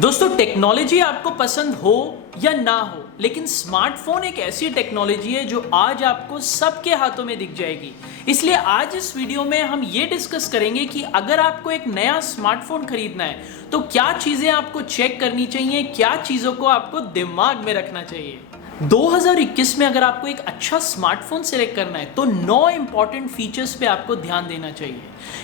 दोस्तों, टेक्नोलॉजी आपको पसंद हो या ना हो, लेकिन स्मार्टफोन एक ऐसी टेक्नोलॉजी है जो आज आपको सबके हाथों में दिख जाएगी। इसलिए आज इस वीडियो में हम ये डिस्कस करेंगे कि अगर आपको एक नया स्मार्टफोन खरीदना है तो क्या चीज़ें आपको चेक करनी चाहिए, क्या चीज़ों को आपको दिमाग में रखना चाहिए। 2021 में अगर आपको एक अच्छा स्मार्टफोन सेलेक्ट करना है तो 9 इंपॉर्टेंट फीचर्स पे आपको ध्यान देना चाहिए।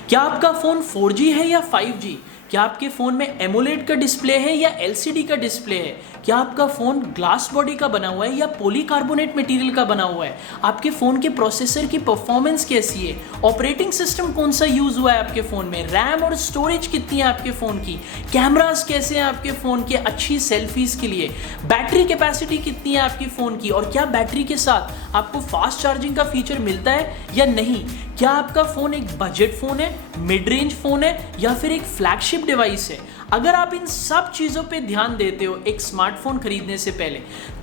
क्या आपका फ़ोन 4G है या 5G? क्या आपके फ़ोन में एमोलेड का डिस्प्ले है या LCD का डिस्प्ले है? क्या आपका फ़ोन ग्लास बॉडी का बना हुआ है या पॉलीकार्बोनेट मटेरियल का बना हुआ है? आपके फ़ोन के प्रोसेसर की परफॉर्मेंस कैसी है? ऑपरेटिंग सिस्टम कौन सा यूज़ हुआ है आपके फ़ोन में? रैम और स्टोरेज कितनी है आपके फ़ोन की? कैमरास कैसे हैं आपके फ़ोन के अच्छी सेल्फीज़ के लिए? बैटरी कैपेसिटी कितनी है आपकी फ़ोन की? और क्या बैटरी के साथ आपको फास्ट चार्जिंग का फीचर मिलता है या नहीं? क्या आपका फ़ोन एक बजट फ़ोन है, मिड रेंज फ़ोन है या फिर एक फ्लैगशिप डिवाइस है? अगर आप इन सब चीज़ों पे ध्यान देते हो एक स्मार्टफोन खरीदने से पहले,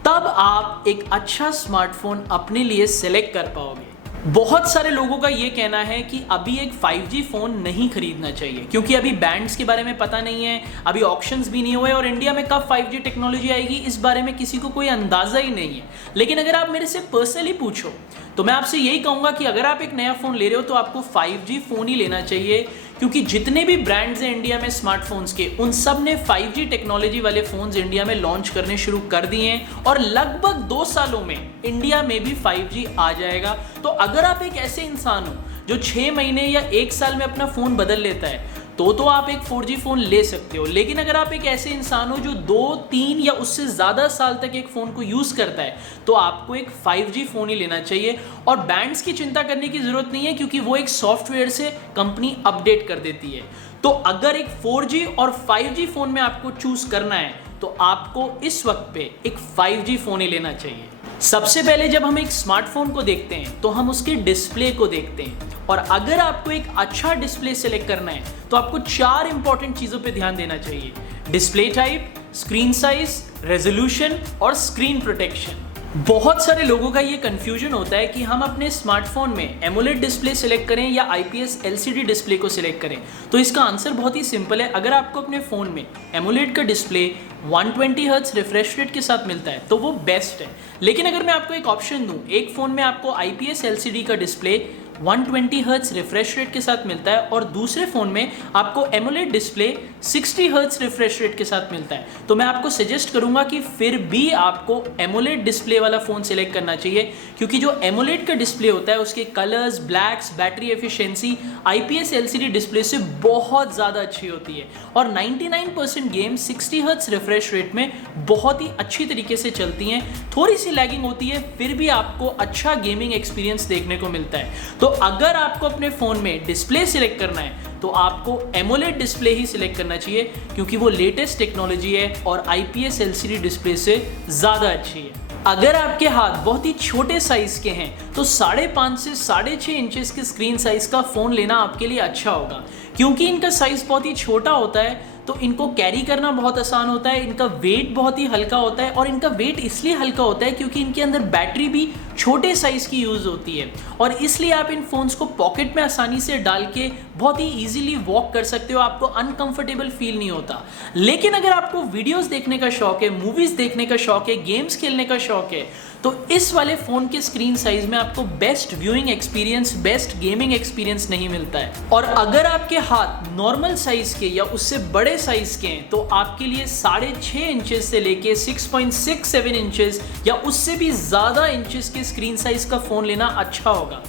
तब आप एक अच्छा स्मार्टफोन अपने लिए सेलेक्ट कर पाओगे। बहुत सारे लोगों का ये कहना है कि अभी एक 5G फ़ोन नहीं खरीदना चाहिए क्योंकि अभी बैंड्स के बारे में पता नहीं है, अभी ऑक्शंस भी नहीं हुए और इंडिया में कब 5G टेक्नोलॉजी आएगी इस बारे में किसी को कोई अंदाज़ा ही नहीं है। लेकिन अगर आप मेरे से पर्सनली पूछो तो मैं आपसे यही कहूँगा कि अगर आप एक नया फ़ोन ले रहे हो तो आपको 5G फ़ोन ही लेना चाहिए, क्योंकि जितने भी ब्रांड्स हैं इंडिया में स्मार्टफोन्स के, उन सब ने 5G टेक्नोलॉजी वाले फ़ोन्स इंडिया में लॉन्च करने शुरू कर दिए हैं और लगभग 2 सालों में इंडिया में भी 5G आ जाएगा। तो अगर आप एक ऐसे इंसान हो जो 6 महीने या 1 साल में अपना फ़ोन बदल लेता है तो आप एक 4G फ़ोन ले सकते हो। लेकिन अगर आप एक ऐसे इंसान हो जो 2-3 या उससे ज़्यादा साल तक एक फ़ोन को यूज़ करता है तो आपको एक 5G फ़ोन ही लेना चाहिए। और बैंड्स की चिंता करने की ज़रूरत नहीं है क्योंकि वो एक सॉफ्टवेयर से कंपनी अपडेट कर देती है। तो अगर एक 4G और 5G फ़ोन में आपको चूज़ करना है तो आपको इस वक्त पे एक 5G फ़ोन ही लेना चाहिए। सबसे पहले जब हम एक स्मार्टफोन को देखते हैं तो हम उसके डिस्प्ले को देखते हैं, और अगर आपको एक अच्छा डिस्प्ले सेलेक्ट करना है तो आपको 4 इंपॉर्टेंट चीज़ों पे ध्यान देना चाहिए: display type, screen size, resolution और स्क्रीन प्रोटेक्शन। बहुत सारे लोगों का ये कंफ्यूजन होता है कि हम अपने स्मार्टफोन में एमोलेड डिस्प्ले सेलेक्ट करें या IPS LCD डिस्प्ले को सिलेक्ट करें। तो इसका आंसर बहुत ही सिंपल है। अगर आपको अपने फ़ोन में एमोलेड का डिस्प्ले 120 हर्ट्ज रिफ्रेश रेट के साथ मिलता है तो वो बेस्ट है। लेकिन अगर मैं आपको एक ऑप्शन दूं, एक फ़ोन में आपको IPS LCD का डिस्प्ले 120 हर्ट्ज रिफ्रेश रेट के साथ मिलता है और दूसरे फ़ोन में आपको AMOLED display 60 hertz refresh rate के साथ मिलता है, तो मैं आपको सजेस्ट करूंगा कि फिर भी आपको एमोलेड डिस्प्ले वाला फ़ोन सेलेक्ट करना चाहिए, क्योंकि जो एमोलेड का डिस्प्ले होता है उसके colours, blacks, battery efficiency IPS LCD display से बहुत ज़्यादा अच्छी होती है और 99% गेम 60 हर्ट्ज रिफ्रेश रेट में बहुत ही अच्छी तरीके से चलती हैं। थोड़ी सी लैगिंग होती है, फिर भी आपको अच्छा गेमिंग एक्सपीरियंस देखने को मिलता है। तो अगर आपको अपने फ़ोन में डिस्प्ले सिलेक्ट करना है तो आपको एमोलेड डिस्प्ले ही सिलेक्ट करना चाहिए, क्योंकि वो लेटेस्ट टेक्नोलॉजी है और IPS LCD डिस्प्ले से ज़्यादा अच्छी है। अगर आपके हाथ बहुत ही छोटे साइज़ के हैं तो 5.5 से 6.5 इंचेस के स्क्रीन साइज़ का फ़ोन लेना आपके लिए अच्छा होगा, क्योंकि इनका साइज़ बहुत ही छोटा होता है तो इनको कैरी करना बहुत आसान होता है, इनका वेट बहुत ही हल्का होता है। और इनका वेट इसलिए हल्का होता है क्योंकि इनके अंदर बैटरी भी छोटे साइज़ की यूज़ होती है और इसलिए आप इन फ़ोन्स को पॉकेट में आसानी से डाल के बहुत ही ईजिली वॉक कर सकते हो, आपको अनकंफर्टेबल फील नहीं होता। लेकिन अगर आपको वीडियोस देखने का शौक है, मूवीज़ देखने का शौक है, गेम्स खेलने का शौक है, तो इस वाले फ़ोन के स्क्रीन साइज़ में आपको best viewing experience, best gaming experience नहीं मिलता है। और अगर आपके हाथ नॉर्मल साइज़ के या उससे बड़े साइज़ के हैं तो आपके लिए 6.5 इंचेस से लेके 6.67 इंचेस या उससे भी ज़्यादा इंचेस के स्क्रीन साइज़ का फ़ोन लेना अच्छा होगा।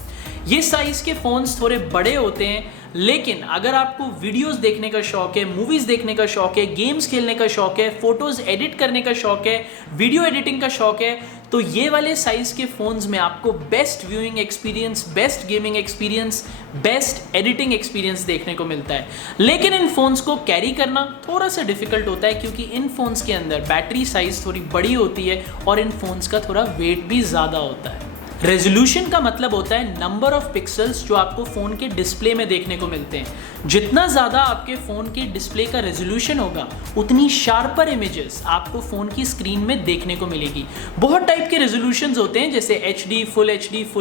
ये साइज़ के फ़ोन्स थोड़े बड़े होते हैं, लेकिन अगर आपको वीडियोस देखने का शौक है, मूवीज़ देखने का शौक है, गेम्स खेलने का शौक है, फ़ोटोज़ एडिट करने का शौक है, वीडियो एडिटिंग का शौक है, तो ये वाले साइज़ के फ़ोन्स में आपको best viewing experience, best gaming experience, best editing experience देखने को मिलता है। लेकिन इन फ़ोन्स को कैरी करना थोड़ा सा डिफ़िकल्ट होता है, क्योंकि इन फ़ोन्स के अंदर बैटरी साइज़ थोड़ी बड़ी होती है और इन फ़ोन्स का थोड़ा वेट भी ज़्यादा होता है। रेजोल्यूशन का मतलब होता है नंबर ऑफ पिक्सल्स जो आपको फ़ोन के डिस्प्ले में देखने को मिलते हैं। जितना ज़्यादा आपके फ़ोन के डिस्प्ले का रेजोल्यूशन होगा उतनी शार्पर इमेजेस आपको फ़ोन की स्क्रीन में देखने को मिलेगी। बहुत टाइप के रेजोल्यूशंस होते हैं जैसे HD, फुल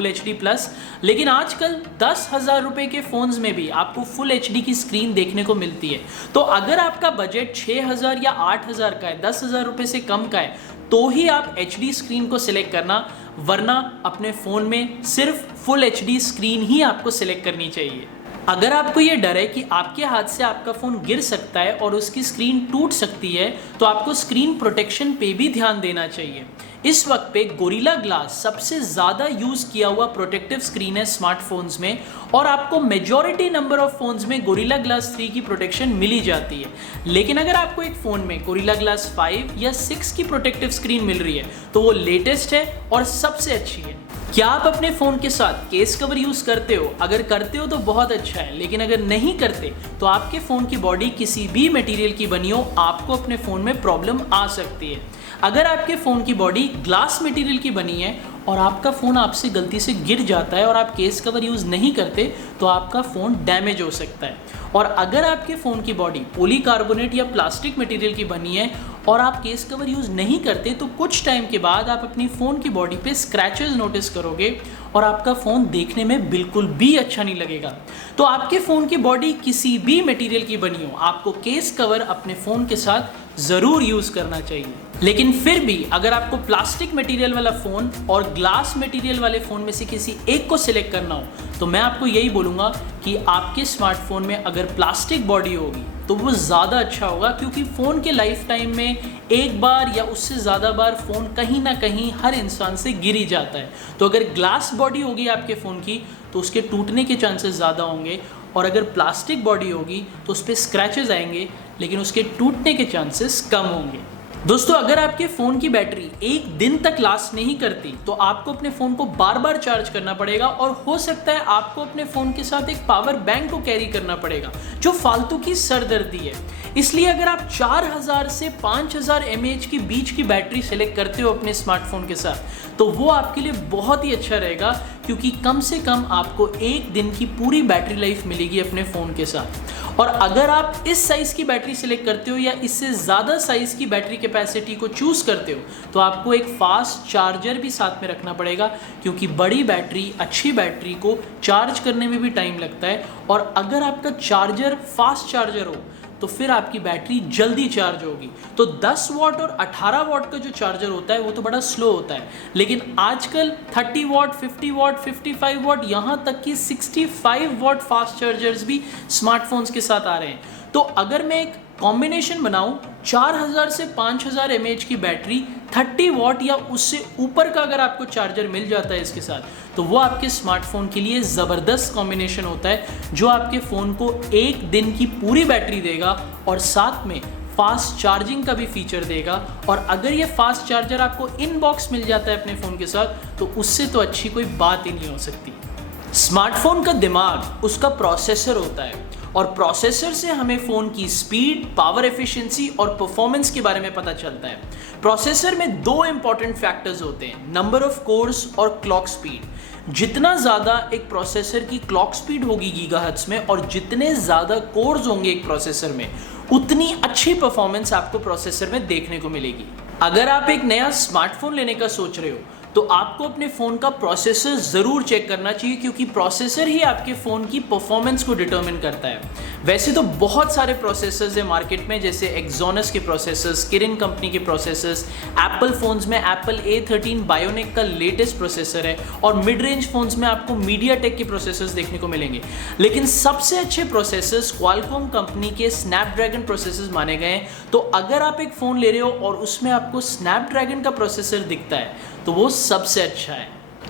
HD प्लस, लेकिन आजकल 10,000 रुपये के फ़ोन्स में भी आपको फुल HD की स्क्रीन देखने को मिलती है। तो अगर आपका बजट 6,000 या 8,000 का है, 10,000 रुपये से कम का है, तो ही आप HD स्क्रीन को सिलेक्ट करना, वरना अपने फ़ोन में सिर्फ फुल HD स्क्रीन ही आपको सिलेक्ट करनी चाहिए। अगर आपको ये डर है कि आपके हाथ से आपका फ़ोन गिर सकता है और उसकी स्क्रीन टूट सकती है, तो आपको स्क्रीन प्रोटेक्शन पे भी ध्यान देना चाहिए। इस वक्त पे गोरिल्ला ग्लास सबसे ज़्यादा यूज़ किया हुआ प्रोटेक्टिव स्क्रीन है स्मार्टफोन्स में, और आपको मेजॉरिटी नंबर ऑफ फ़ोन्स में गोरिल्ला ग्लास 3 की प्रोटेक्शन मिली जाती है। लेकिन अगर आपको एक फ़ोन में गोरिल्ला ग्लास 5 या 6 की प्रोटेक्टिव स्क्रीन मिल रही है तो वो लेटेस्ट है और सबसे अच्छी है। क्या आप अपने फ़ोन के साथ केस कवर यूज़ करते हो? अगर करते हो तो बहुत अच्छा है, लेकिन अगर नहीं करते तो आपके फ़ोन की बॉडी किसी भी मटेरियल की बनी हो, आपको अपने फ़ोन में प्रॉब्लम आ सकती है। अगर आपके फ़ोन की बॉडी ग्लास मटेरियल की बनी है और आपका फ़ोन आपसे गलती से गिर जाता है और आप केस कवर यूज़ नहीं करते तो आपका फ़ोन डैमेज हो सकता है। और अगर आपके फ़ोन की बॉडी पॉलीकार्बोनेट या प्लास्टिक मटेरियल की बनी है और आप केस कवर यूज़ नहीं करते तो कुछ टाइम के बाद आप अपनी फ़ोन की बॉडी पे स्क्रैचेस नोटिस करोगे और आपका फ़ोन देखने में बिल्कुल भी अच्छा नहीं लगेगा। तो आपके फ़ोन की बॉडी किसी भी मटेरियल की बनी हो, आपको केस कवर अपने फ़ोन के साथ ज़रूर यूज़ करना चाहिए। लेकिन फिर भी अगर आपको प्लास्टिक मटेरियल वाला फ़ोन और ग्लास मटेरियल वाले फ़ोन में से किसी एक को सिलेक्ट करना हो, तो मैं आपको यही बोलूँगा कि आपके स्मार्टफोन में अगर प्लास्टिक बॉडी होगी तो वो ज़्यादा अच्छा होगा, क्योंकि फ़ोन के लाइफ टाइम में एक बार या उससे ज़्यादा बार फ़ोन कहीं ना कहीं हर इंसान से गिर ही जाता है। तो अगर ग्लास बॉडी होगी आपके फ़ोन की तो उसके टूटने के चांसेस ज़्यादा होंगे, और अगर प्लास्टिक बॉडी होगी तो उस पर स्क्रैचेस आएंगे लेकिन उसके टूटने के चांसेस कम होंगे। दोस्तों, अगर आपके फ़ोन की बैटरी एक दिन तक लास्ट नहीं करती तो आपको अपने फ़ोन को बार बार चार्ज करना पड़ेगा, और हो सकता है आपको अपने फ़ोन के साथ एक पावर बैंक को कैरी करना पड़ेगा जो फालतू की सरदर्दी है। इसलिए अगर आप 4,000 से 5,000 mAh की बीच की बैटरी सेलेक्ट करते हो अपने स्मार्टफोन के साथ, तो वो आपके लिए बहुत ही अच्छा रहेगा, क्योंकि कम से कम आपको एक दिन की पूरी बैटरी लाइफ मिलेगी अपने फ़ोन के साथ। और अगर आप इस साइज़ की बैटरी सेलेक्ट करते हो या इससे ज़्यादा साइज़ की बैटरी कैपेसिटी को चूज़ करते हो तो आपको एक फास्ट चार्जर भी साथ में रखना पड़ेगा, क्योंकि बड़ी बैटरी, अच्छी बैटरी को चार्ज करने में भी टाइम लगता है। और अगर आपका चार्जर फास्ट चार्जर हो तो फिर आपकी बैटरी जल्दी चार्ज होगी। तो 10 वॉट और 18 वॉट का जो चार्जर होता है वो तो बड़ा स्लो होता है, लेकिन आजकल 30 वॉट, 50 वॉट, 55 वॉट, यहाँ तक कि 65 वॉट फास्ट चार्जर्स भी स्मार्टफोन्स के साथ आ रहे हैं। तो अगर मैं एक कॉम्बिनेशन बनाऊं, 4,000 से 5,000 mAh की बैटरी, 30 वॉट या उससे ऊपर का अगर आपको चार्जर मिल जाता है इसके साथ, तो वो आपके स्मार्टफोन के लिए ज़बरदस्त कॉम्बिनेशन होता है, जो आपके फ़ोन को एक दिन की पूरी बैटरी देगा और साथ में फास्ट चार्जिंग का भी फीचर देगा। और अगर ये फास्ट चार्जर आपको इनबॉक्स मिल जाता है अपने फ़ोन के साथ, तो उससे तो अच्छी कोई बात ही नहीं हो सकती। स्मार्टफोन का दिमाग उसका प्रोसेसर होता है, और प्रोसेसर से हमें फ़ोन की स्पीड, पावर एफिशिएंसी और परफॉर्मेंस के बारे में पता चलता है। प्रोसेसर में दो इंपॉर्टेंट फैक्टर्स होते हैं, नंबर ऑफ कोर्स और क्लॉक स्पीड। जितना ज़्यादा एक प्रोसेसर की क्लॉक स्पीड होगी गीगाहर्ट्ज़ में, और जितने ज़्यादा कोर्स होंगे एक प्रोसेसर में, उतनी अच्छी परफॉर्मेंस आपको प्रोसेसर में देखने को मिलेगी। अगर आप एक नया स्मार्टफोन लेने का सोच रहे हो तो आपको अपने फ़ोन का प्रोसेसर ज़रूर चेक करना चाहिए, क्योंकि प्रोसेसर ही आपके फ़ोन की परफॉर्मेंस को डिटरमिन करता है। वैसे तो बहुत सारे प्रोसेसर्स हैं मार्केट में, जैसे एक्सोनस के प्रोसेसर्स, किरिन कंपनी के प्रोसेसर्स, एप्पल फ़ोन्स में एप्पल A13 बायोनिक का लेटेस्ट प्रोसेसर है, और मिड रेंज फ़ोन्स में आपको मीडियाटेक के प्रोसेसर्स देखने को मिलेंगे। लेकिन सबसे अच्छे प्रोसेसर्स क्वालकॉम कंपनी के स्नैपड्रैगन प्रोसेसर्स माने गए हैं। तो अगर आप एक फ़ोन ले रहे हो और उसमें आपको स्नैपड्रैगन का प्रोसेसर दिखता है तो वो सबसे अच्छा है।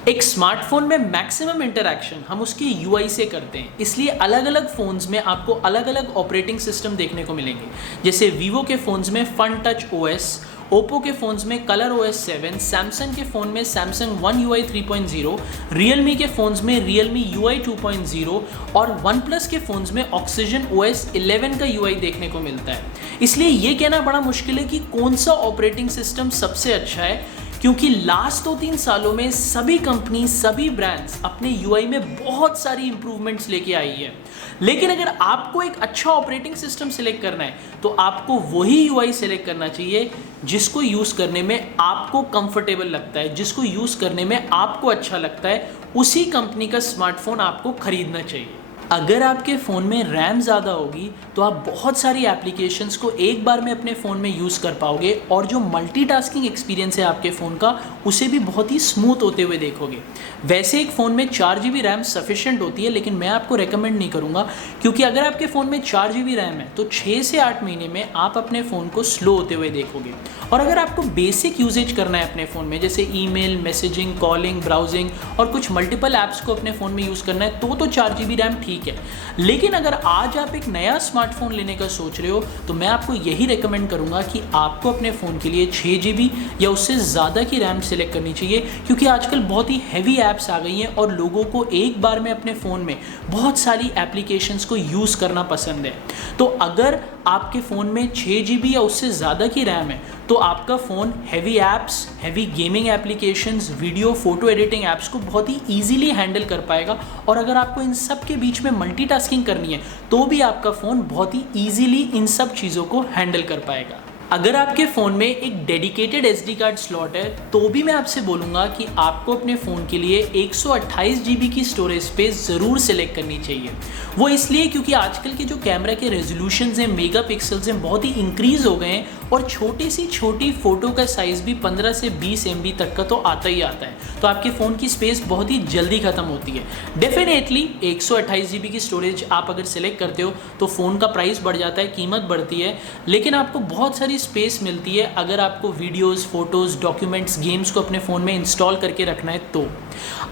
एक स्मार्टफोन में मैक्सिमम इंटरैक्शन हम उसके UI से करते हैं, इसलिए अलग अलग फ़ोन्स में आपको अलग अलग ऑपरेटिंग सिस्टम देखने को मिलेंगे। जैसे वीवो के फ़ोन्स में फन टच OS, ओप्पो के फ़ोन्स में कलर OS 7, सैमसंग के फ़ोन में सैमसंग One UI 3.0, रियलमी के फ़ोन्स में रियलमी UI 2.0 और वन प्लस के फ़ोन्स में ऑक्सीजन OS 11 का UI देखने को मिलता है। इसलिए ये कहना बड़ा मुश्किल है कि कौन सा ऑपरेटिंग सिस्टम सबसे अच्छा है, क्योंकि लास्ट 2-3 सालों में सभी कंपनी, सभी ब्रांड्स अपने यूआई में बहुत सारी इंप्रूवमेंट्स लेके आई है। लेकिन अगर आपको एक अच्छा ऑपरेटिंग सिस्टम सिलेक्ट करना है तो आपको वही यूआई सिलेक्ट करना चाहिए जिसको यूज़ करने में आपको कंफर्टेबल लगता है, जिसको यूज़ करने में आपको अच्छा लगता है। उसी कंपनी का स्मार्टफोन आपको खरीदना चाहिए। अगर आपके फ़ोन में रैम ज़्यादा होगी तो आप बहुत सारी एप्लीकेशंस को एक बार में अपने फ़ोन में यूज़ कर पाओगे और जो मल्टीटास्किंग एक्सपीरियंस है आपके फ़ोन का उसे भी बहुत ही स्मूथ होते हुए देखोगे। वैसे एक फ़ोन में 4 GB रैम सफिशेंट होती है, लेकिन मैं आपको रेकमेंड नहीं करूँगा, क्योंकि अगर आपके फ़ोन में 4 GB रैम है तो 6 से 8 महीने में आप अपने फ़ोन को स्लो होते हुए देखोगे। और अगर आपको बेसिक यूजेज करना है अपने फ़ोन में, जैसे ईमेल, मैसेजिंग, कॉलिंग, ब्राउजिंग और कुछ मल्टीपल ऐप्स को अपने फ़ोन में यूज़ करना है तो 4 GB रैम ठीक है। लेकिन अगर आज आप एक नया स्मार्टफोन लेने का सोच रहे हो तो मैं आपको यही रेकमेंड करूंगा कि आपको अपने फ़ोन के लिए 6 GB या उससे ज़्यादा की रैम सेलेक्ट करनी चाहिए, क्योंकि आजकल बहुत ही हैवी ऐप्स आ गई हैं और लोगों को एक बार में अपने फ़ोन में बहुत सारी एप्लीकेशंस को यूज़ करना पसंद है। तो अगर आपके फ़ोन में 6 GB या उससे ज़्यादा की रैम है तो आपका phone heavy apps, heavy gaming applications, video, photo editing apps को बहुत ही ईजिली हैंडल कर पाएगा। और अगर आपको इन सब के बीच में मल्टीटास्किंग करनी है तो भी आपका फ़ोन बहुत ही ईजिली इन सब चीज़ों को हैंडल कर पाएगा। अगर आपके फ़ोन में एक डेडिकेटेड SD कार्ड स्लॉट है तो भी मैं आपसे बोलूँगा कि आपको अपने फ़ोन के लिए 128 GB की स्टोरेज स्पेस ज़रूर सेलेक्ट करनी चाहिए। वो इसलिए क्योंकि आजकल के जो कैमरा के रेजोल्यूशंस हैं, मेगापिक्सल्स हैं, बहुत ही इंक्रीज़ हो गए हैं और छोटी सी छोटी फ़ोटो का साइज़ भी 15 से 20 MB तक का तो आता ही आता है। तो आपके फ़ोन की स्पेस बहुत ही जल्दी ख़त्म होती है। डेफिनेटली 128 GB की स्टोरेज आप अगर सेलेक्ट करते हो तो फ़ोन का प्राइस बढ़ जाता है, कीमत बढ़ती है, लेकिन आपको बहुत सारी स्पेस मिलती है अगर आपको वीडियोस, फोटोज़, डॉक्यूमेंट्स, गेम्स को अपने फ़ोन में इंस्टॉल करके रखना है तो।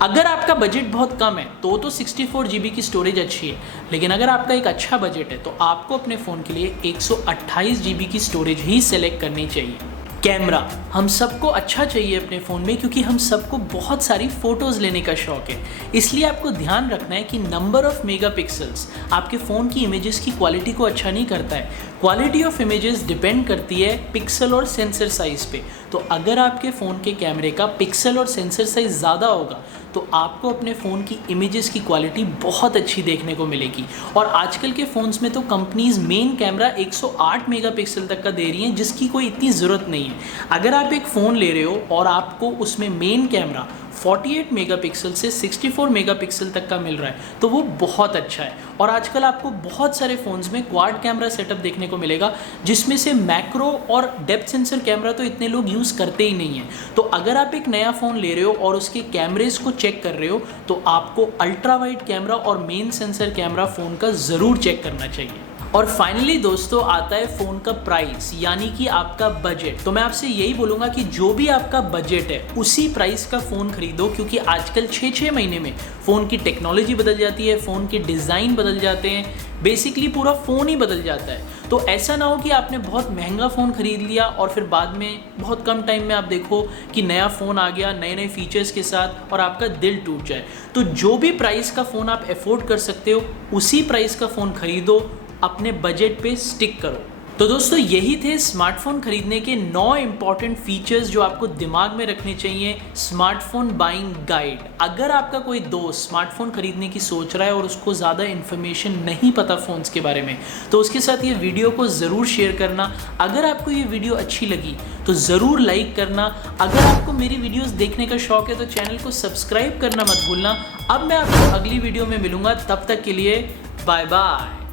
अगर आपका बजट बहुत कम है तो 64 GB की स्टोरेज अच्छी है, लेकिन अगर आपका एक अच्छा बजट है तो आपको अपने फ़ोन के लिए 128 GB की स्टोरेज ही सेलेक्ट करनी चाहिए। कैमरा हम सबको अच्छा चाहिए अपने फ़ोन में, क्योंकि हम सबको बहुत सारी फ़ोटोज़ लेने का शौक़ है। इसलिए आपको ध्यान रखना है कि नंबर ऑफ़ मेगापिक्सल्स आपके फ़ोन की इमेजेस की क्वालिटी को अच्छा नहीं करता है। क्वालिटी ऑफ इमेजेस डिपेंड करती है पिक्सल और सेंसर साइज़ पे। तो अगर आपके फ़ोन के कैमरे का पिक्सल और सेंसर साइज़ ज़्यादा होगा तो आपको अपने फ़ोन की इमेजेस की क्वालिटी बहुत अच्छी देखने को मिलेगी। और आजकल के फ़ोन्स में तो कंपनीज़ मेन कैमरा 108 मेगापिक्सल तक का दे रही हैं, जिसकी कोई इतनी ज़रूरत नहीं है। अगर आप एक फ़ोन ले रहे हो और आपको उसमें मेन कैमरा 48 मेगापिक्सल से 64 मेगापिक्सल तक का मिल रहा है तो वो बहुत अच्छा है। और आजकल आपको बहुत सारे फ़ोन्स में क्वाड कैमरा सेटअप देखने को मिलेगा, जिसमें से मैक्रो और डेप्थ सेंसर कैमरा तो इतने लोग यूज़ करते ही नहीं हैं। तो अगर आप एक नया फ़ोन ले रहे हो और उसके कैमरेज को चेक कर रहे हो तो आपको अल्ट्रा वाइड कैमरा और मेन सेंसर कैमरा फ़ोन का ज़रूर चेक करना चाहिए। और फाइनली दोस्तों आता है फ़ोन का प्राइस, यानी कि आपका बजट। तो मैं आपसे यही बोलूँगा कि जो भी आपका बजट है उसी प्राइस का फ़ोन खरीदो, क्योंकि आजकल 6-6 महीने में फ़ोन की टेक्नोलॉजी बदल जाती है, फ़ोन के डिज़ाइन बदल जाते हैं, बेसिकली पूरा फ़ोन ही बदल जाता है। तो ऐसा ना हो कि आपने बहुत महंगा फ़ोन खरीद लिया और फिर बाद में बहुत कम टाइम में आप देखो कि नया फ़ोन आ गया नए नए फीचर्स के साथ और आपका दिल टूट जाए। तो जो भी प्राइस का फ़ोन आप अफोर्ड कर सकते हो उसी प्राइस का फ़ोन खरीदो, अपने बजट पे स्टिक करो। तो दोस्तों यही थे स्मार्टफोन खरीदने के 9 इंपॉर्टेंट फीचर्स जो आपको दिमाग में रखने चाहिए स्मार्टफोन बाइंग गाइड। अगर आपका कोई दोस्त स्मार्टफोन खरीदने की सोच रहा है और उसको ज़्यादा इन्फॉर्मेशन नहीं पता फ़ोन्स के बारे में तो उसके साथ ये वीडियो को ज़रूर शेयर करना। अगर आपको ये वीडियो अच्छी लगी तो ज़रूर लाइक करना। अगर आपको मेरी वीडियोज़ देखने का शौक़ है तो चैनल को सब्सक्राइब करना मत भूलना। अब मैं आपको अगली वीडियो में मिलूँगा, तब तक के लिए बाय बाय।